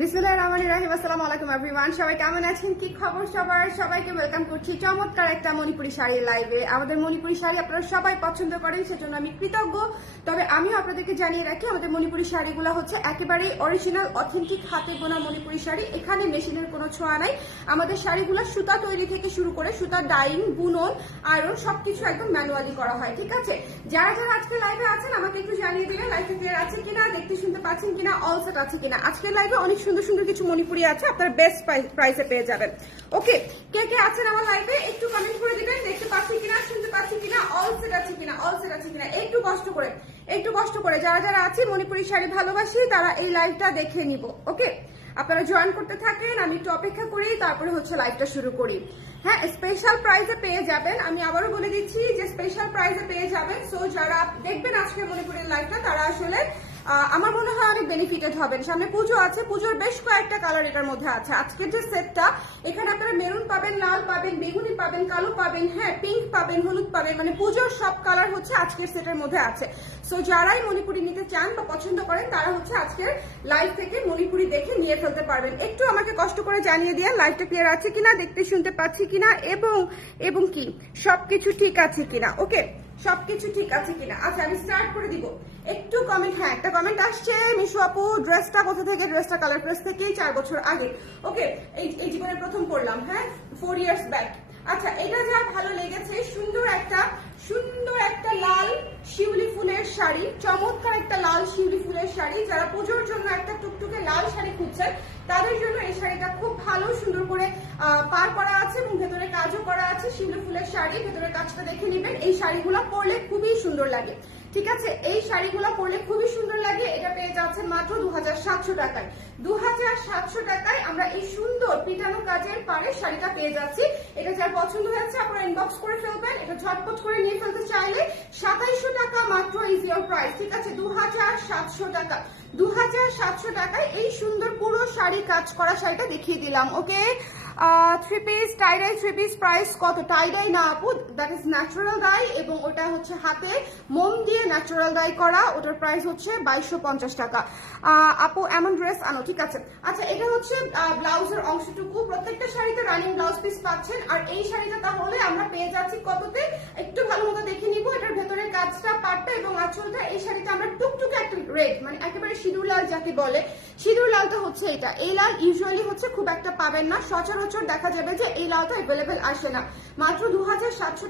বিসমুল্লাহ রহমান রাহিম। আসসালামু আলাইকুম সবাই কেমন আছেন? খবর সবার? সবাইকে করছি। চমৎকার একটা মণিপুরি শাড়ি আমাদের মণিপুরি শাড়ি আপনারা সবাই পছন্দ আমি কৃতজ্ঞ। তবে আমিও আপনাদেরকে জানিয়ে রাখি, আমাদের মণিপুরি শাড়িগুলো হচ্ছে একেবারেই অরিজিনাল অথেন্টিক হাতে মণিপুরি শাড়ি। এখানে মেশিনের কোনো ছোঁয়া নাই। আমাদের শাড়িগুলো সুতা তৈরি থেকে শুরু করে, সুতা ডাইং বুনন, আয়রন সবকিছু একদম ম্যানুয়ালি করা হয়, ঠিক আছে? যারা যারা আজকে লাইভে আছেন, আমাকে একটু জানিয়ে দিলে লাইভে ক্লিয়ার আছে কিনা, দেখতে শুনতে পাচ্ছেন কিনা অল সেট আছে কিনা। আজকের লাইভে অনেক সুন্দর সুন্দর কিছু মণিপুরি আছে, আপনারা বেস্ট প্রাইসে পেয়ে যাবেন। ওকে কে কে আছেন আমার লাইভে একটু কমেন্ট করে দিবেন, দেখতে পাচ্ছি কিনা, শুনতে পাচ্ছি কিনা অল সেট আছে কিনা অল সেট আছে কিনা। একটু কষ্ট করে, একটু কষ্ট করে, যারা যারা আছে, মণিপুরি শাড়ি ভালোবাসি, তারা এই লাইভটা দেখে নিব। ওকে আপনারা জয়েন করতে থাকেন, আমি একটু অপেক্ষা করি, তারপরে হচ্ছে লাইভটা শুরু করি। হ্যাঁ স্পেশাল প্রাইজে পেয়ে যাবেন। আমি আবারও বলে দিচ্ছি যে স্পেশাল প্রাইজে পেয়ে যাবেন। সো যারা দেখবেন আজকে মণিপুরের লাইফটা তারা আসলে আমার মনে হয় অনেক বেনিফিটেড হবেন। সামনে পুজো আছে, পুজোর বেশ কয়েকটা কালার এটার মধ্যে আছে। আজকের যে সেটটা এখানে আপনারা মেরুন পাবেন, লাল পাবেন, বেগুনি পাবেন, কালো পাবেন হ্যাঁ পিঙ্ক পাবেন, হলুদ পাবেন মানে পুজোর সব কালার হচ্ছে আজকের সেটের মধ্যে আছে। সো যারাই মণিপুরি নিতে চান বা পছন্দ করেন, তারা হচ্ছে আজকের লাইভ থেকে মণিপুরি দেখে নিয়ে ফেলতে পারবেন। একটু আমাকে কষ্ট করে জানিয়ে দিয়ে লাইভটা ক্লিয়ার আছে কিনা, দেখতে শুনতে পাচ্ছি কিনা, এবং এবং কি? সবকিছু ঠিক আছে কিনা? ওকে সবকিছু ঠিক আছে কিনা? আচ্ছা আমি স্টার্ট করে দিব। একটু কমেন্ট হ্যাঁ একটা কমেন্ট আসছে। মিশু আপু ড্রেসটা কোথা থেকে? ড্রেসটা কালার প্রেস থেকেই চার বছর আগে। ওকে এই এই জীবনে প্রথম পড়লাম হ্যাঁ? ফোর ইয়ার্স ব্যাক আচ্ছা এটা যা ভালো লেগেছে, সুন্দর একটা সুন্দর একটা শাড়ি, চমৎকার একটা লাল শিউলি ফুলের শাড়ি। যারা পুজোর জন্য একটা টুকটুকে লাল শাড়ি খুঁজছেন, তাদের জন্য এই শাড়িটা খুব ভালো, সুন্দর করে পার করা আছে এবং ভেতরে কাজও করা আছে শিউলি ফুলের শাড়ি। ভেতরে কাজটা দেখে নেবেন। এই শাড়িগুলো পরলে খুবই সুন্দর লাগে। ঠিক আছে, এই শাড়িগুলো পরলে খুবই সুন্দর লাগে। এটা পেয়ে যাচ্ছে মাত্র দু টাকায়। দু টাকায় আমরা এই সুন্দর পিটানো কাজের পারে শাড়িটা পেয়ে যাচ্ছি। এটা যার পছন্দ হয়েছে, আপনারা ইনবক্স করে ফেলবেন। এটা ঝটপট করে নিয়ে ফেলতে চাইলে সাতাইশো টাকা মাত্র ইজিয়ার প্রাইস ঠিক আছে? দু হাজার সাতশো টাকা। দু হাজার সাতশো টাকায় এই সুন্দর পুরো শাড়ি কাজ করা শাড়িটা দেখিয়ে দিলাম, okay? Three piece tie dye three piece price কত? টাইডাই না আপু দ্যাট ইজ ন্যাচারাল ডাই এবং ওটা হচ্ছে হাতে মোম দিয়ে ন্যাচারাল ডাই করা, ওটার প্রাইস হচ্ছে বাইশশো টাকা। আপু, এমন ড্রেস আনো, ঠিক আছে? আচ্ছা এটা হচ্ছে ব্লাউজের অংশটুকু। প্রত্যেকটা শাড়িতে রানিং ব্লাউজ পিস পাচ্ছেন, আর এই শাড়িটা তাহলে আমরা পেয়ে যাচ্ছি কততে? একটু ভালো মতো দেখে নিব, এটার ভেতরে কাজটা পাটটা এবং আঁচলটা। এই শাড়িটা আমরা টুকটুকে একটা রেড মানে একেবারে সিঁদুর লাল যাকে বলে, সিঁদুর লালটা হচ্ছে এটা। এই লাল ইউজুয়ালি হচ্ছে খুব একটা পাবেন না। সচরাচর দেখা যাবে যে এই লালটা অ্যাভেলেবেল আসে না। মাত্র দু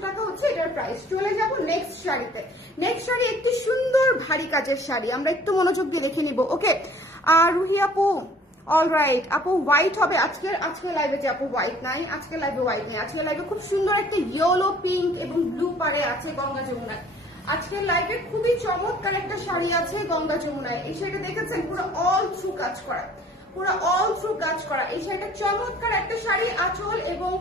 টাকা হচ্ছে এটার প্রাইস চলে যাব নেক্সট শাড়িতে। নেক্সট শাড়ি একটি সুন্দর ভারী কাজের শাড়ি। আমরা একটু মনোযোগ দিয়ে দেখে নিব ওকে আর রুহি আপু অল রাইট আপু হোয়াইট হবে। আজকের আজকের লাইভে যে আপু হোয়াইট নাই, আজকের লাইভে হোয়াইট নেই। আজকের লাইভে খুব সুন্দর একটা ইয়েলো পিঙ্ক এবং ব্লু পারে আছে গঙ্গা যমুনায়। আজকের লাইভে খুবই চমৎকার একটা শাড়ি আছে গঙ্গা যমুনায়। এই শাড়িটা দেখেছেন? পুরো অল থ্রু কাজ করা। পুরো অল থ্রু কাজ করা। এই শাড়িটা চমৎকার একটা শাড়ি, আঁচল এবং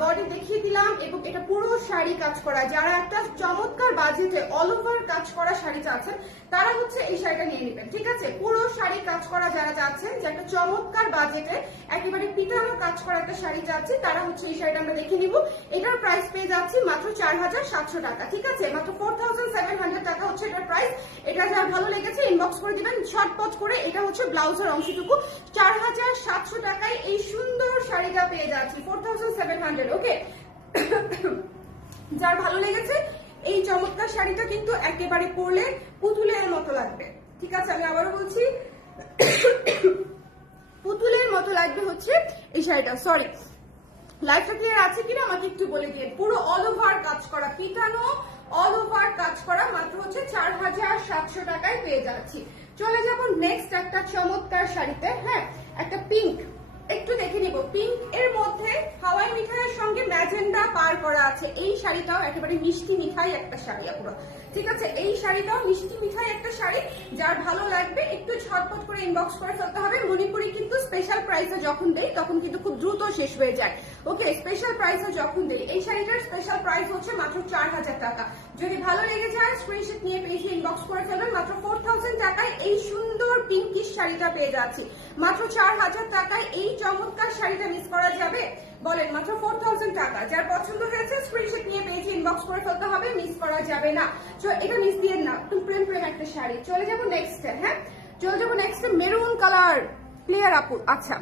বডি দেখিয়ে দিলাম এবং এটা পুরো শাড়ি কাজ করা। যারা একটা চমৎকার বাজেটে অল ওভার কাজ করা শাড়ি চাচ্ছেন তারা হচ্ছে এই শাড়িটা নিয়ে নেবেন, ঠিক আছে? পুরো শাড়ি কাজ করা যারা চাচ্ছেন যে একটা চমৎকার বাজেটে একেবারে পিটানো কাজ করা একটা শাড়ি চাচ্ছি তারা হচ্ছে এই শাড়িটা আমরা দেখে নিব। এটার প্রাইস পেয়ে যাচ্ছি মাত্র চার হাজার সাতশো টাকা, ঠিক আছে? মাত্র ফোর থাউজেন্ড সেভেন হান্ড্রেড টাকা হচ্ছে এটার প্রাইস এটা যার ভালো লেগেছে ইনবক্স করে দিবেন শর্টপট করে। এটা হচ্ছে ব্লাউজের অংশটুকু। চার হাজার সাতশো টাকায় এই সুন্দর শাড়িটা পেয়ে যাচ্ছি four thousand seven hundred okay যার ভালো লেগেছে, এই চমৎকার শাড়িটা কিন্তু একেবারে পরলে পুতুলের মতো লাগবে। ঠিক আছে, আমি আবারও বলছি, পুতুলের মতো লাগবে হচ্ছে এই শাড়িটা সরি লাইফটা ক্লিয়ার আছে কিনা আমাকে একটু বলে দিয়ে, পুরো অল ওভার কাজ করা, পিটানো অল ওভার কাজ করা, মাত্র হচ্ছে চার হাজার সাতশো টাকায় পেয়ে যাচ্ছি। চলে যাব নেক্সট একটা চমৎকার শাড়িতে হ্যাঁ একটা পিঙ্ক একটু দেখে নিব পিঙ্ক এর মধ্যে হাওয়াই মিঠাইয়ের সঙ্গে ম্যাজেন্ডা পার করা আছে। এই শাড়িটাও একেবারে মিষ্টি মিঠাই একটা শাড়ি পুরো ঠিক আছে, এই শাড়িটাও মিষ্টি মিঠাই একটা শাড়ি, যার ভালো লাগবে, একটু ঝটপট করে ইনবক্স করে ফেলতে হবে। মণিপুরি কিন্তু স্পেশাল প্রাইসে যখন দেই, তখন কিন্তু খুব দ্রুত শেষ হয়ে যায়। ওকে স্পেশাল প্রাইসে যখন দেই, এই শাড়িটার স্পেশাল প্রাইস হচ্ছে মাত্র চার হাজার টাকা। যদি ভালো লেগে যায় স্ক্রিনশট নিয়ে পেজে ইনবক্স করে ফেলবেন। মাত্র ফোর থাউজেন্ড টাকায় এই সুন্দর পিঙ্কিশ শাড়িটা পেয়ে যাচ্ছি। মাত্র চার হাজার টাকায় এই চমৎকার শাড়িটা মিস করা যাবে। বলেন, মাত্র ফোর থাউজেন্ড টাকা। যার পছন্দ হয়েছে স্ক্রিনশট নিয়ে পেয়েছি ইনবক্স করে ফেলতে হবে মিস করা যাবে না। তো এটা মিস দিয়ে না প্রেম প্রেম একটা শাড়ি। চলে যাব নেক্সট হ্যাঁ? চলে যাব নেক্সট মেরুন কালার ক্লিয়ার আপু? আচ্ছা।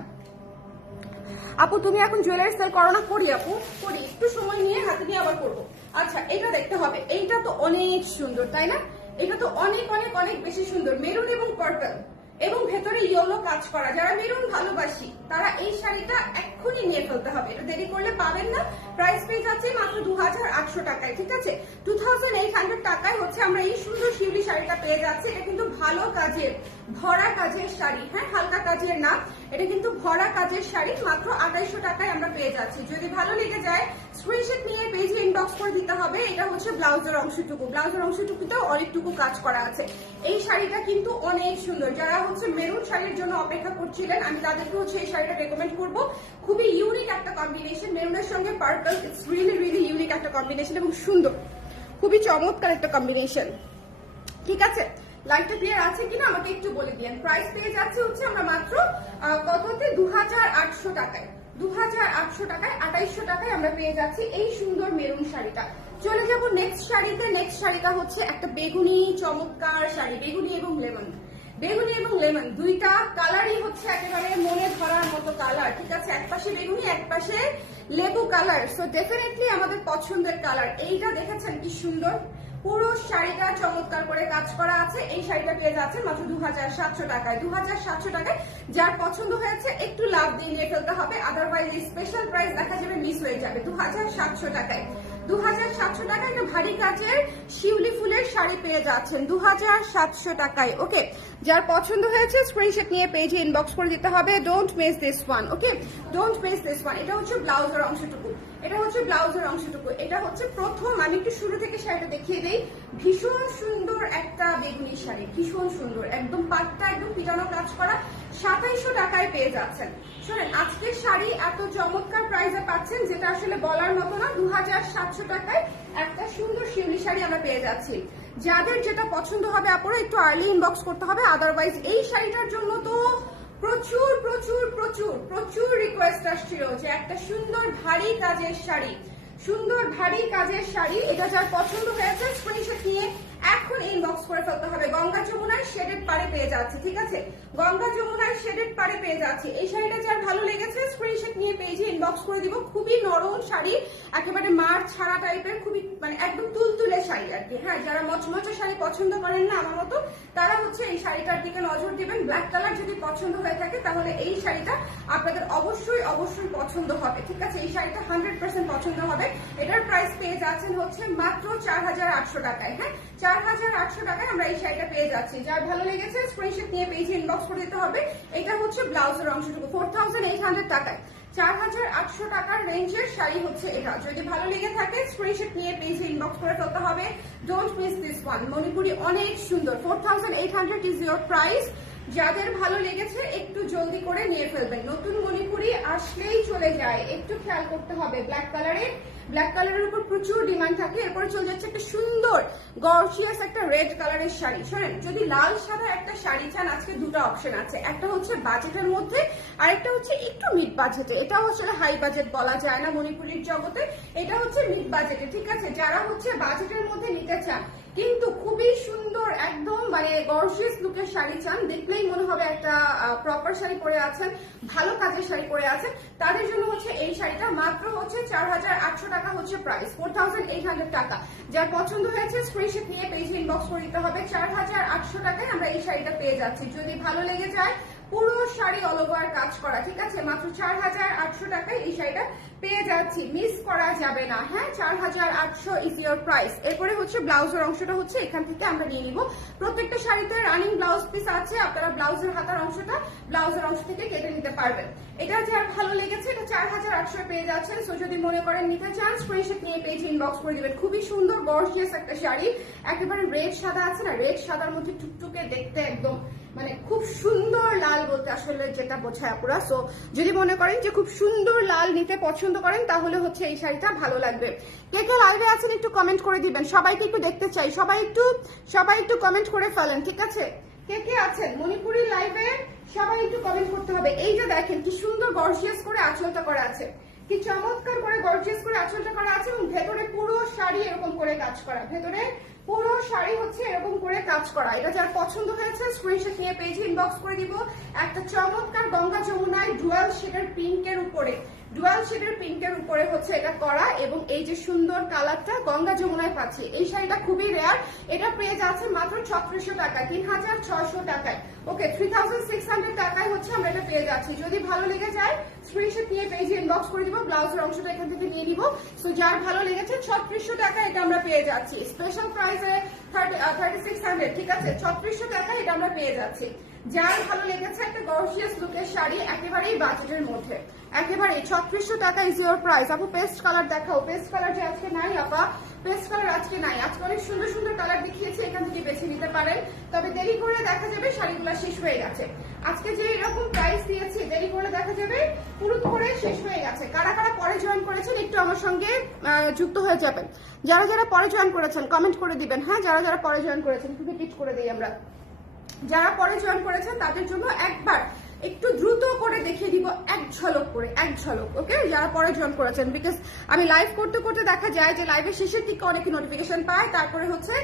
আপু, তুমি এখন জুয়েলারি সেল করো না, করি, আপু। করি, একটু সময় নিয়ে হাতে নিয়ে আবার করব। আচ্ছা এটা দেখতে হবে। এইটা তো অনেক সুন্দর, তাই না? এটা তো অনেক অনেক অনেক বেশি সুন্দর। মেরুন এবং পার্পল এবং ভেতরে ইয়েলো কাজ করা। যারা মেরুন ভালোবাসি, তারা এই শাড়িটা এক্ষুনি নিয়ে ফেলতে হবে। এটা দেরি করলে পাবেন না। প্রাইস পেয়ে যাচ্ছে মাত্র দু হাজার আটশো টাকায়, ঠিক আছে? টু থাউজেন্ড টাকায় হচ্ছে আমরা এই সুন্দর শিউলি শাড়িটা পেয়ে যাচ্ছি। এটা কিন্তু ভালো কাজের, ভরা কাজের শাড়ি হ্যাঁ? হালকা কাজের না, এটা কিন্তু ভরা কাজের শাড়ি, মাত্র আড়াইশো টাকায় আমরা পেয়ে যাচ্ছি। যদি ভালো লেগে যায় স্ক্রিনশট নিয়ে পেজে ইনবক্স করে দিতে হবে। এটা হচ্ছে ব্লাউজের অংশটুকু। ব্লাউজের অংশটুকুতেও অনেকটুকু কাজ করা আছে। এই শাড়িটা কিন্তু অনেক সুন্দর। যারা হচ্ছে মেরুন শাড়ির জন্য অপেক্ষা করছিলেন, আমি তাদেরকে হচ্ছে এই শাড়িটা রেকমেন্ড করব। খুবই ইউনিক একটা কম্বিনেশন মেরুনের সঙ্গে purple it's really really unique একটা কম্বিনেশন এবং সুন্দর। খুবই চমৎকার একটা কম্বিনেশন ঠিক আছে? লাইটটা ক্লিয়ার আছে কিনা আমাকে একটু বলে দিন। প্রাইস পেয়ে যাচ্ছে হচ্ছে আমরা মাত্র কততে? দু হাজার আটশো টাকায়। দু হাজার আটশো টাকায় আঠাইশশো টাকায় আমরা পেয়ে যাচ্ছি এই সুন্দর মেরুন শাড়িটা। চলে যাব নেক্সট শাড়িতে। নেক্সট শাড়িটা হচ্ছে একটা বেগুনি, চমৎকার শাড়ি। বেগুনি এবং লেমন। বেগুনি এবং লেমন দুইটা কালারই হচ্ছে একেবারে মনে ধরার মতো কালার ঠিক আছে? এক পাশে বেগুনি এক পাশে লেবু কালার সো ডেফিনেটলি আমাদের পছন্দের কালার এইটা দেখেছেন কি সুন্দর? পুরো শাড়িটা চমৎকার করে কাজ করা আছে। এই শাড়িটা পেয়ে যাচ্ছে মাত্র দু হাজার সাতশো টাকায়। দু হাজার সাতশো টাকায় যার পছন্দ হয়েছে, একটু লাভ দিয়ে নিয়ে ফেলতে হবে। আদারওয়াইজ এই স্পেশাল প্রাইস দেখা যাবে মিস হয়ে যাবে। দু হাজার সাতশো টাকায়। দু হাজার সাতশো টাকায় একটা ভারী কাজের শিউলি ফুলের শাড়ি পেয়ে যাচ্ছেন। দু হাজার সাতশো টাকায়। ওকে যার পছন্দ হয়েছে স্ক্রিনশট নিয়ে পেজে ইনবক্স করে দিতে হবে। Don't miss this one okay don't miss this one এটা হচ্ছে ব্লাউজের অংশটুকু। এটা হচ্ছে ব্লাউজের অংশটুকু। এটা হচ্ছে প্রথম। আমি একটু শুরু থেকে শাড়িটা দেখিয়ে দেই। ভীষণ সুন্দর একটা বেগুনি শাড়ি। ভীষণ সুন্দর। একদম পাটটা, একদম পিটানো কাজ করা। সাতাইশো টাকায় পেয়ে যাচ্ছেন। শোনেন, আজকের শাড়ি এত চমৎকার প্রাইসে পাচ্ছেন, যেটা আসলে বলার মতো না। দু হাজার সাতশো টাকায় একটা সুন্দর শিউলি শাড়ি আমরা পেয়ে যাচ্ছি। যাদের যেটা পছন্দ হবে আপনারা একটু আর্লি ইনবক্স করতে হবে আদারওয়াইজ এই শাড়িটার জন্য তো প্রচুর প্রচুর প্রচুর প্রচুর রিকোয়েস্ট আসছিল যে একটা সুন্দর ভারী কাজের শাড়ি, সুন্দর ভারী কাজের শাড়ি, এটা যার পছন্দ হয়েছে স্ক্রিনশট নিয়ে এখন ইনবক্স করে ফেলতে হবে। গঙ্গা যমুনার শেডেড পারে পেয়ে যাচ্ছে, ঠিক আছে? গঙ্গা যমুনার শেডেড পারে পেয়ে যাচ্ছে। এই শাড়িটা যার ভালো লেগেছে স্ক্রিনশট নিয়ে পেজে ইনবক্স করে দিব। খুবই নরম শাড়ি, একেবারে মার ছাড়া টাইপের খুবই মানে একদম তুলতুলে শাড়ি আর কি। হ্যাঁ যারা মচমচে শাড়ি পছন্দ করেন না আমার মতো, তারা হচ্ছে এই শাড়িটার দিকে নজর দিবেন। ব্ল্যাক কালার যদি পছন্দ হয়ে থাকে, তাহলে এই শাড়িটা আপনাদের অবশ্যই অবশ্যই পছন্দ হবে, ঠিক আছে? এই শাড়িটা হান্ড্রেড পার্সেন্ট পছন্দ হবে। এটার প্রাইস পেয়ে যাচ্ছেন হচ্ছে মাত্র চার হাজার আটশো টাকায় হ্যাঁ? চার হাজার আটশো টাকায় আমরা এই শাড়িটা পেয়ে যাচ্ছি। ভালো লেগেছে স্ক্রিনশট নিয়ে পেজে ইনবক্স করে দিতে হবে। এটা হচ্ছে ব্লাউজের অংশটুকু ফোর থাউজেন্ড এইট হান্ড্রেড টাকায় চার হাজার আটশো টাকার রেঞ্জের শাড়ি হচ্ছে এটা। যদি ভালো লেগে থাকে স্ক্রিনশট নিয়ে পেজে ইনবক্স করে ফেলতে হবে। Don't miss this one Manipuri অনেক সুন্দর। Four thousand eight is your price যাদের ভালো লেগেছে, একটু জলদি করে নিয়ে ফেলবেন। নতুন মণিপুরি আসলেই চলে যায়। একটু খেয়াল করতে হবে। ব্ল্যাক কালারের ব্ল্যাক কালারের উপর প্রচুর ডিমান্ড থাকে, এরপরে চলে যাচ্ছে একটা সুন্দর গর্জিয়াস একটা রেড কালারের শাড়ি। শোনেন যদি লাল সাদা একটা শাড়ি চান, আজকে দুটো অপশন আছে। একটা হচ্ছে বাজেটের মধ্যে আর একটা হচ্ছে একটু মিড বাজেটে এটা হচ্ছে হাই বাজেট বলা যায় না মণিপুরের জগতে, এটা হচ্ছে মিড বাজেটে ঠিক আছে? যারা হচ্ছে বাজেটের মধ্যে নিতে চান, কিন্তু খুবই সুন্দর, একদম মানে গর্জিয়াস লুকের শাড়ি চান, দেখলেই মনে হবে একটা প্রপার শাড়ি পরে আছেন, ভালো কাজের শাড়ি পরে আছেন, তাদের জন্য হচ্ছে এই শাড়িটা মাত্র হচ্ছে চার হাজার আটশো টাকা হচ্ছে প্রাইস ফোর টাকা। যার পছন্দ হয়েছে স্ক্রিনশট নিয়ে পেজে ইনবক্স করে দিতে হবে। চার হাজার আটশো টাকায় আমরা এই শাড়িটা পেয়ে যাচ্ছি। যদি ভালো লেগে যায়, পুরো শাড়ি অল ওভার কাজ করা, ঠিক আছে? মাত্র চার হাজার আটশো টাকায় এই শাড়িটা পেয়ে যাচ্ছি মিস করা যাবে না। হ্যাঁ চার হাজার আটশো ইজ ইয়োর প্রাইস এরপরে হচ্ছে ব্লাউজের অংশটা হচ্ছে এখান থেকে আমরা নিয়ে নিব। প্রত্যেকটা শাড়িতে রানিং ব্লাউজ পিস আছে, আপনারা ব্লাউজের হাতার অংশটা ব্লাউজের অংশ থেকে কেটে নিতে পারবেন। এটা যার ভালো লেগেছে, এটা চার হাজার আটশো পেয়ে যাচ্ছেন। সো যদি মনে করেন নিতে চান স্ক্রিনশট নিয়ে পেজ ইনবক্স করে দিবেন। খুবই সুন্দর গর্জিয়াস একটা শাড়ি। একেবারে রেড সাদা আছে না? রেড সাদার মধ্যে টুকটুকে দেখতে একদম মানে খুব সুন্দর লাল বলতে আসলে যেটা বোঝায় আপুরা। সো যদি মনে করেন যে খুব সুন্দর লাল নিতে পছন্দ করেন, তাহলে হচ্ছে এই শাড়িটা ভালো লাগবে। কে কে লাইভে আছেন একটু কমেন্ট করে দিবেন। সবাইকে একটু দেখতে চাই। সবাই একটু সবাই একটু কমেন্ট করে ফেলেন, ঠিক আছে? কে কে আছেন? মণিপুরি লাইভে সবাই একটু কমেন্ট করতে হবে। এই যে দেখেন, কি সুন্দর গর্জিয়াস করে আঁচলটা করা আছে। কি চমৎকার করে গর্জিয়াস করে আঁচলটা করা আছে এবং ভেতরে পুরো শাড়ি এরকম করে কাজ করা। ভেতরে পুরো শাড়ি হচ্ছে এরকম করে কাজ করা। এটা যার পছন্দ হয়েছে স্ক্রিনশট নিয়ে পেজে ইনবক্স করে দিব। একটা চমৎকার গঙ্গা যমুনায় ডুয়াল শেডের পিঙ্কের উপরে। ডুয়াল শেডের পিঙ্কের উপরে হচ্ছে এটা করা এবং এই যে সুন্দর কালারটা গঙ্গা যমুনায় পাচ্ছি। এই শাড়িটা খুবই রেয়ার এটা পেয়ে যাচ্ছে মাত্র ছত্রিশশো টাকায় তিন হাজার ছশো টাকায়। Okay, three thousand six hundred টাকায় হচ্ছে আমরা এটা পেয়ে যাচ্ছি। যদি ভালো লেগে যায় স্ক্রিনশট নিয়ে পেজে ইনবক্স করে দিব, ব্লাউজের অংশটা এখান থেকে নিয়ে নিব। সো যার ভালো লেগেছে, ছত্রিশশো টাকা এটা আমরা পেয়ে যাচ্ছি। স্পেশাল প্রাইসে থার্টি থার্টি সিক্স হান্ড্রেড ঠিক আছে? ছত্রিশশো টাকা এটা আমরা পেয়ে যাচ্ছি। যার ভালো লেগেছে, একটা গর্জিয়াস লুকের শাড়ি একেবারেই বাজেটের মধ্যে। একেবারেই ছত্রিশশো টাকা ইজ ইউর প্রাইস আপু পেস্ট কালার দেখাও। পেস্ট কালার যে আজকে নাই, আপা। পেস্ট কালার আজকে নাই। আজকে অনেক সুন্দর সুন্দর কালার দেখিয়েছে, এখান থেকে বেছে নিতে পারেন। তবে দেরি করে দেখা যাবে, শাড়িগুলো শেষ হয়ে গেছে। আজকে যে এরকম প্রাইস দিয়েছি, দেরি করে দেখা যাবে পুরো করে শেষ হয়ে গেছে। কারা কারা পরে জয়েন করেছেন, একটু আমার সঙ্গে যুক্ত হয়ে যাবেন। যারা যারা পরে জয়েন করেছেন কমেন্ট করে দিবেন। হ্যাঁ যারা যারা পরে জয়েন করেছেন রিপিট করে দিই আমরা। যারা পরে জয়েন করেছেন, তাদের জন্য একবার একটু দ্রুত করে দেখিয়ে দিব, এক ঝলক করে, এক ঝলক ওকে যারা পরে জয়েন করেছেন বিকজ আমি লাইভ করতে করতে দেখা যায় যে লাইভের শেষের দিকে অনেকে নোটিফিকেশন পায়, তারপরে হচ্ছে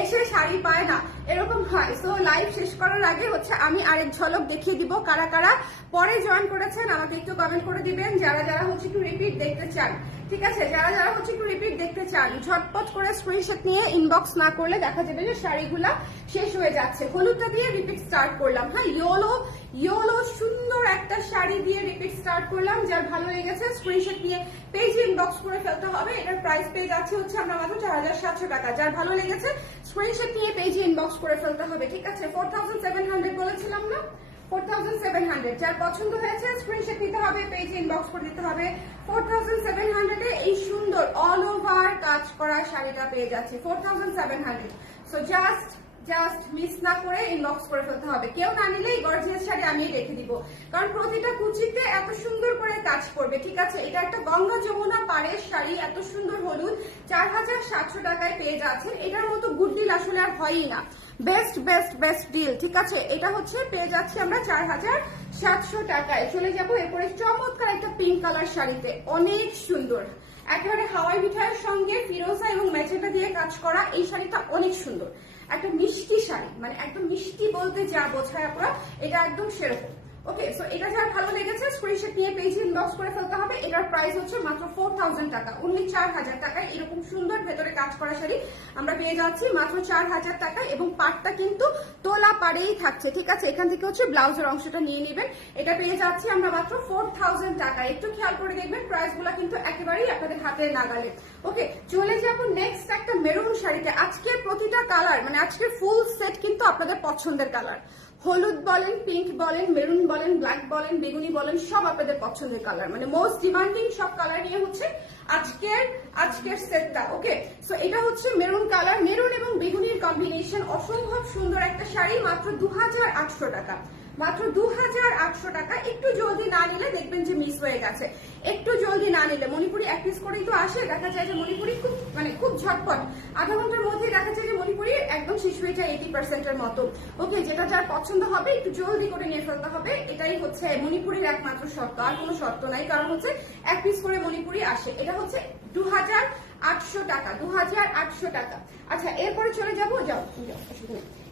এসে শাড়ি পায় না, এরকম হয়। সো লাইভ শেষ করার আগে হচ্ছে আমি আরেক ঝলক দেখিয়ে দিব, কারা কারা পরে জয়েন করেছেন, আমাকে একটু কমেন্ট করে দিবেন। যারা যারা হচ্ছে একটু রিপিট দেখতে চান, ঠিক আছে? যারা যারা হচ্ছে একটু রিপিট দেখতে চান, ঝটপট করে স্ক্রিনশট নিয়ে ইনবক্স না করলে দেখা যাবে যে শাড়িগুলা শেষ হয়ে যাচ্ছে। হলুদটা দিয়ে রিপিট স্টার্ট করলাম। হ্যাঁ ইয়োলো ইয়োলো সুন্দর একটা শাড়ি দিয়ে রিপিট স্টার্ট করলাম। যার ভালো লেগেছে স্ক্রিনশট নিয়ে পেজ ইনবক্স করে ফেলতে হবে। এটার প্রাইস পেজ আছে হচ্ছে আমরা মাত্র চার হাজার সাতশো টাকা। যার ভালো লেগেছে স্ক্রিনশট নিয়ে পেজ ইনবক্স করে ফেলতে হবে, ঠিক আছে? ফোর থাউজেন্ড সেভেন হান্ড্রেড বলেছিলাম না? Four thousand seven hundred. যার পছন্দ হয়েছে স্ক্রিনশট নিতে হবে পেজে ইনবক্স করে দিতে হবে। ফোর থাউজেন্ড সেভেন হান্ড্রেডে এই সুন্দর অল ওভার কাজ করা শাড়িটা পেয়ে যাচ্ছে, four thousand seven hundred. So just just miss না করে ইনবক্স করে ফেলতে হবে। কেউ না নিলে গর্জিয়াস শাড়ি আমি রেখে দিব। কারণ প্রতিটা কুচিতে এত সুন্দর করে কাজ করবে, ঠিক আছে? এটা একটা গঙ্গা যমুনা পাড়ের শাড়ি, এত সুন্দর হলুদ, চার হাজার সাতশো টাকায় পেয়ে যাচ্ছে এটার মতো গুড ডিল আসলে আর হয়ই না। বেস্ট বেস্ট বেস্ট ডিল ঠিক আছে? এটা হচ্ছে, পেয়ে যাচ্ছি আমরা চার হাজার সাতশো টাকায়। চলে যাব এরপরে চমৎকার একটা পিঙ্ক কালার শাড়িতে। অনেক সুন্দর। একেবারে হাওয়াই মিঠাইয়ের সঙ্গে ফিরোজা এবং ম্যাচেটা দিয়ে কাজ করা এই শাড়িটা অনেক সুন্দর। একটা মিষ্টি শাড়ি মানে একদম মিষ্টি বলতে যা বোঝায় আপনারা এটা একদম সেরকম। ওকে সো এটা যার ভালো লেগেছে স্ক্রিনশট নিয়ে পেজ ইনবক্স করে ফেলতে হবে। এটার প্রাইস হচ্ছে মাত্র ফোর থাউজেন্ড টাকা অনলি চার হাজার টাকায় এরকম সুন্দর ভেতরে কাজ করা শাড়ি আমরা পেয়ে যাচ্ছি মাত্র চার হাজার টাকায় এবং পাটটা কিন্তু তোলা পাড়েই থাকছে, ঠিক আছে? এখান থেকে হচ্ছে ব্লাউজের অংশটা নিয়ে নেবেন। এটা পেয়ে যাচ্ছি আমরা মাত্র ফোর থাউজেন্ড টাকা। একটু খেয়াল করে দেখবেন প্রাইসগুলা কিন্তু একেবারেই আপনাদের হাতে নাগালে। ওকে চলে যাব নেক্সট একটা মেরুন শাড়িতে। আজকের প্রতিটা কালার মানে আজকের ফুল সেট কিন্তু আপনাদের পছন্দের কালার হলুদ বলেন পিঙ্ক বলেন মেরুন বলেন ব্ল্যাক বলেন, বেগুনি বলেন, সব আপনাদের পছন্দের কালার মানে মোস্ট ডিমান্ডিং সব কালার নিয়ে হচ্ছে আজকের আজকের সেটটা ওকে সো এটা হচ্ছে মেরুন কালার মেরুন এবং বেগুনির কম্বিনেশন অসম্ভব সুন্দর একটা শাড়ি, মাত্র দু হাজার আটশো টাকা। মাত্র দু হাজার আটশো টাকা। একটু জলদি না নিলে দেখবেন যে মিস হয়ে গেছে। একটু জলদি না নিলে, মণিপুরি এক পিস করেই তো আসে। দেখা যায় যে মণিপুরি খুব মানে খুব ঝটপট। আধা ঘণ্টার মধ্যে দেখা যায় যে মণিপুরি একদম শেষ হয়ে যায় এইটি পার্সেন্টের মতো। ওকে যেটা যার পছন্দ হবে, একটু জলদি করে নিয়ে ফেলতে হবে। এটাই হচ্ছে মণিপুরির একমাত্র শর্ত। আর কোনো শর্ত নাই, কারণ হচ্ছে এক পিস করে মণিপুরি আসে। এটা হচ্ছে দু হাজার আটশো টাকা দু হাজার আটশো টাকা আচ্ছা এরপরে চলে যাব যাও যাও।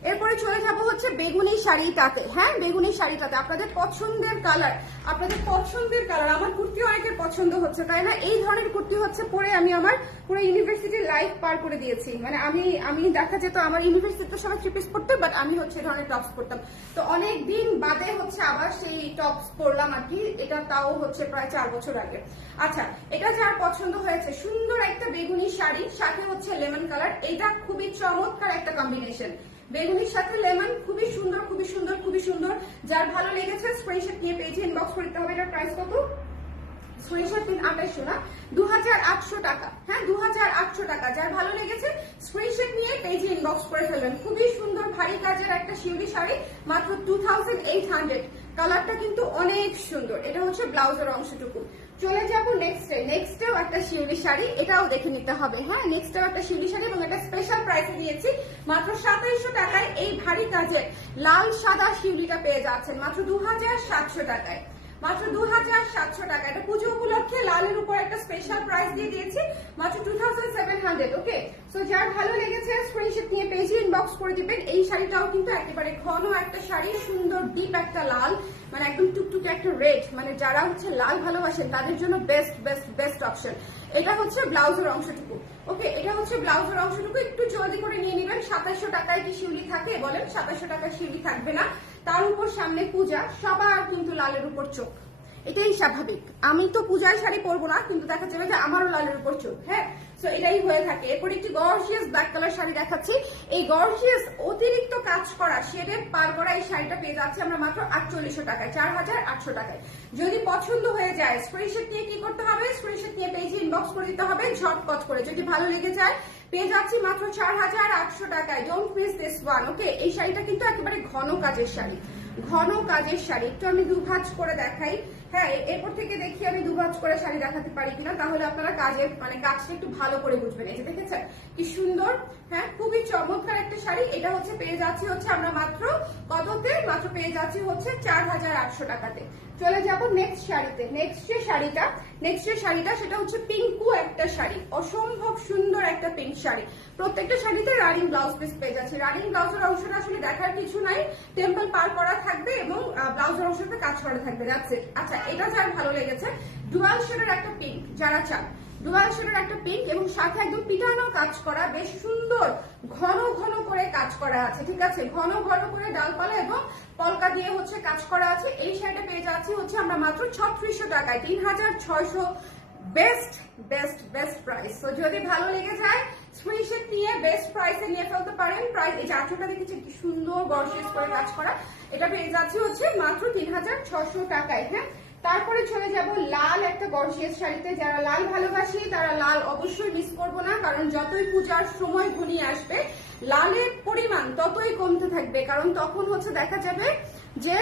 এরপরে চলে যাব হচ্ছে বেগুনি শাড়িটাতে। হ্যাঁ বেগুনি শাড়িটাতে। আপনাদের পছন্দের কালার আপনাদের পছন্দের কালার আমার কুর্তি অনেকের পছন্দ হচ্ছে, তাই না? এই ধরনের কুর্তি হচ্ছে পরে আমি আমার পুরো ইউনিভার্সিটির লাইফ পার করে দিয়েছি। মানে আমি আমি দেখা যেত আমার ইউনিভার্সিটিতে সবাই থ্রি পিস পড়তো বাট আমি হচ্ছে এই ধরনের টপস পরতাম। তো অনেক দিন বাদে হচ্ছে আবার সেই টপস পরলাম আর কি। এটা তাও হচ্ছে প্রায় চার বছর আগে। আচ্ছা এটা যার পছন্দ হয়েছে, সুন্দর একটা বেগুনি শাড়ি, সাথে হচ্ছে লেমন কালার এটা খুবই চমৎকার একটা কম্বিনেশন বেগুনির সাথে লেমন খুবই সুন্দর খুবই সুন্দর খুবই সুন্দর। যার ভালো লেগেছে স্ক্রিনশট নিয়ে পেজে ইনবক্স করতে হবে, এটার প্রাইস কত? না। দু হাজার আটশো টাকা হ্যাঁ দু হাজার আটশো টাকা। যার ভালো লেগেছে ইনবক্স করে খুবই সুন্দর, ভারী কাজের একটা শিউলি শাড়ি, মাত্র টু কালারটা কিন্তু অনেক সুন্দর। এটা হচ্ছে ব্লাউজের অংশটুকু। চলে যাব নেক্সটে নেক্সটেও একটা শিউলি শাড়ি, এটাও দেখে নিতে হবে হ্যাঁ? নেক্সটেও একটা শিউলি শাড়ি এবং একটা স্পেশাল প্রাইসে দিয়েছি। মাত্র সাতাইশশো টাকায় এই ভারী কাজের লাল সাদা শিউলিটা পেয়ে যাচ্ছেন। মাত্র দু হাজার সাতশো টাকায়। মাত্র দু হাজার সাতশো টাকা এটা পুজো উপলক্ষে লালের উপর একটা স্পেশাল প্রাইস দিয়ে দিয়েছি। মাত্র two thousand seven hundred okay so যার ভালো লেগেছে স্ক্রিনশট নিয়ে পেজে ইনবক্স করে দিবেন। এই শাড়িটাও কিন্তু একেবারে ঘন একটা শাড়ি, সুন্দর ডিপ একটা লাল মানে একদম একটা রেড মানে যারা হচ্ছে লাল ভালোবাসেন, তাদের জন্য বেস্ট বেস্ট বেস্ট অপশন এটা হচ্ছে ব্লাউজের অংশটুকু। ওকে এটা হচ্ছে ব্লাউজের অংশটুকু। একটু জলদি করে নিয়ে নেবেন। সাতাশশো টাকায় কি শিউলি থাকে? বলেন সাতাশশো টাকায় শিউলি থাকবে না। তার উপর সামনে পূজা, সবার কিন্তু লালের উপর চোখ। এটাই স্বাভাবিক। আমি তো পূজার শাড়ি পরবো না, কিন্তু দেখা যাবে যে আমারও লালের উপর চোখ হ্যাঁ? তো এটাই হয়ে থাকে। এরপর একটি গর্জিয়াস ব্ল্যাক কালার শাড়ি দেখাচ্ছি। এই গর্জিয়াস অতিরিক্ত কাজ করা শেডের পার করা এই শাড়িটা পেয়ে যাচ্ছে আমরা মাত্র আটচল্লিশশো টাকায়, চার হাজার আটশো টাকায়। যদি পছন্দ হয়ে যায় স্ক্রিনশট নিয়ে কি করতে হবে? স্ক্রিনশট নিয়ে পেজে ইনবক্স করে দিতে হবে, ঝটপট করে। যদি ভালো লেগে যায়, পেয়ে যাচ্ছি মাত্র চার হাজার আটশো টাকায়। Don't miss this one okay এই শাড়িটা কিন্তু একেবারে ঘন কাজের শাড়ি। ঘন কাজের শাড়ি। একটু আমি দুভাজ করে দেখাই। হ্যাঁ এরপর থেকে দেখি আমি দু দুভাজ করে শাড়ি দেখাতে পারি কিনা। তাহলে আপনারা কাজে মানে কাজটা একটু ভালো করে বুঝবেন। এই যে দেখেছেন? কি সুন্দর হ্যাঁ খুবই চমৎকার একটা শাড়ি। এটা হচ্ছে, পেয়ে যাচ্ছি হচ্ছে আমরা মাত্র কততে? মাত্র পেয়ে যাচ্ছি হচ্ছে চার হাজার আটশো টাকাতে। চলে যাব নেক্সট শাড়িতে। নেক্সট যে শাড়িটা নেক্সট যে শাড়িটা, সেটা হচ্ছে পিঙ্কু একটা শাড়ি। অসম্ভব সুন্দর একটা পিঙ্ক শাড়ি। প্রত্যেকটা শাড়িতে রানিং ব্লাউজ পিস পেয়ে যাচ্ছে। রানিং ব্লাউজের অংশটা আসলে দেখার কিছু নাই। টেম্পল পার করা থাকবে এবং ব্লাউজের অংশটা কাজ করা থাকবে। আচ্ছা এটা যার ভালো লেগেছে ডুয়াল শেডের একটা পিঙ্ক যারা চান। ডুয়াল শেডের একটা পিঙ্ক এবং সাথে একদম পিটানো কাজ করা, বেশ সুন্দর ঘন ঘন করে কাজ করা আছে, ঠিক আছে? ঘন ঘন করে ডালপালা এবং পলকা দিয়ে হচ্ছে কাজ করা আছে। এই শাড়িটা পেয়ে যাচ্ছি হচ্ছে আমরা মাত্র ছত্রিশশো টাকায় তিন হাজার ছয়শো বেস্ট বেস্ট বেস্ট প্রাইস তো যদি ভালো লেগে যায় স্ক্রিনশট নিয়ে বেস্ট প্রাইসে নিয়ে ফেলতে পারেন। প্রাইস এই চারশোটা দেখেছি, কি সুন্দর গর্জেস করে কাজ করা। এটা পেয়ে যাচ্ছি হচ্ছে মাত্র তিন হাজার ছশো টাকায় হ্যাঁ? তারপরে চলে যাব লাল একটা গর্জিয়াস শাড়িতে। যারা লাল ভালোবাসি, তারা লাল অবশ্যই মিস করব না, কারণ যতই পূজার সময় ঘনিয়ে আসবে, লালের পরিমাণ ততই কমতে থাকবে। কারণ তখন হচ্ছে দেখা যাবে যে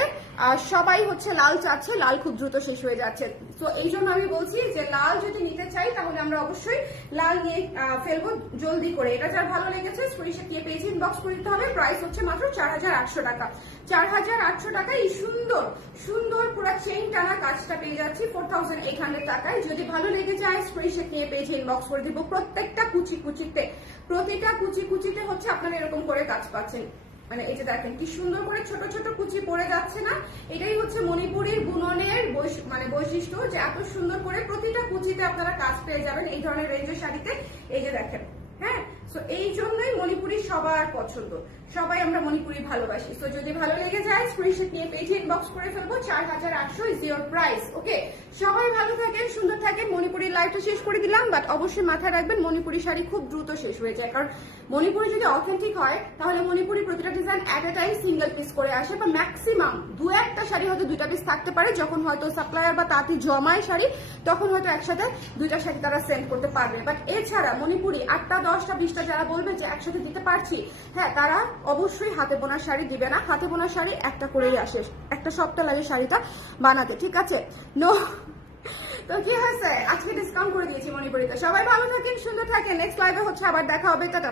সবাই হচ্ছে লাল চাচ্ছে, লাল খুব দ্রুত শেষ হয়ে যাচ্ছে। তো এই জন্য আমি বলছি যে, লাল যদি নিতে চাই, তাহলে আমরা অবশ্যই লাল নিয়ে ফেলব জলদি করে। এটা যার ভালো লেগেছে স্ক্রিনশট নিয়ে পেয়েছি ইনবক্স করে দিতে হবে। প্রাইস হচ্ছে মাত্র চার হাজার আটশো টাকা। চার হাজার আটশো টাকায় এই সুন্দর সুন্দর পুরো চেইন টানা কাজটা পেয়ে যাচ্ছি ফোর থাউজেন্ড এইট হান্ড্রেড টাকায়। যদি ভালো লেগে যায় স্ক্রিনশট নিয়ে পেয়েছি ইনবক্স করে দিব। প্রত্যেকটা কুচি কুচিতে, প্রতিটা কুচি কুচিতে হচ্ছে আপনারা এরকম করে কাজ পাচ্ছেন। মানে যে দেখেন, কি সুন্দর করে ছোট ছোট কুচি পড়ে যাচ্ছে না? এটাই হচ্ছে মণিপুরের বুননের মানে বৈশিষ্ট্য যে এত সুন্দর করে প্রতিটা কুচিতে আপনারা কাজ পেয়ে যাবেন এই ধরনের রেঞ্জের শাড়িতে। এই যে দেখেন হ্যাঁ? তো এই জন্যই মণিপুরি সবার পছন্দ। সবাই আমরা মণিপুরি ভালোবাসি। তো যদি ভালো লেগে যায় স্ক্রিনশট নিয়ে পেজে ইনবক্স করে ফেলব, চার হাজার আটশো ইজ ইয়োর প্রাইস ওকে সবাই ভালো থাকেন, সুন্দর থাকেন মণিপুরি লাইফটা শেষ করে দিলাম বাট অবশ্যই মাথায় রাখবেন, মণিপুরি শাড়ি খুব দ্রুত শেষ হয়ে যায়। কারণ মণিপুরি যদি অথেন্টিক হয়, তাহলে মণিপুরি প্রতিটা design at a time single piece করে আসে, বা ম্যাক্সিমাম দু একটা শাড়ি হয়তো দুইটা পিস থাকতে পারে, যখন হয়তো সাপ্লায়ার বা তাঁতি জমায় শাড়ি, তখন হয়তো একসাথে দুইটা শাড়ি তারা সেন্ড করতে পারবে। বাট এছাড়া মণিপুরি আটটা, দশটা, বিশটা যারা বলবে যে একসাথে দিতে পারছি হ্যাঁ তারা অবশ্যই হাতে বোনা শাড়ি দিবে না। হাতে বোনা শাড়ি একটা করেই আসে, একটা সপ্তাহ লাগে শাড়িটা বানাতে, ঠিক আছে? নো তো কি হয়েছে? আজকে ডিসকাউন্ট করে দিয়েছি মণিপুরিতে। সবাই ভালো থাকেন, সুন্দর থাকেন। নেক্সট লাইভে হচ্ছে আবার দেখা হবে। টাটা।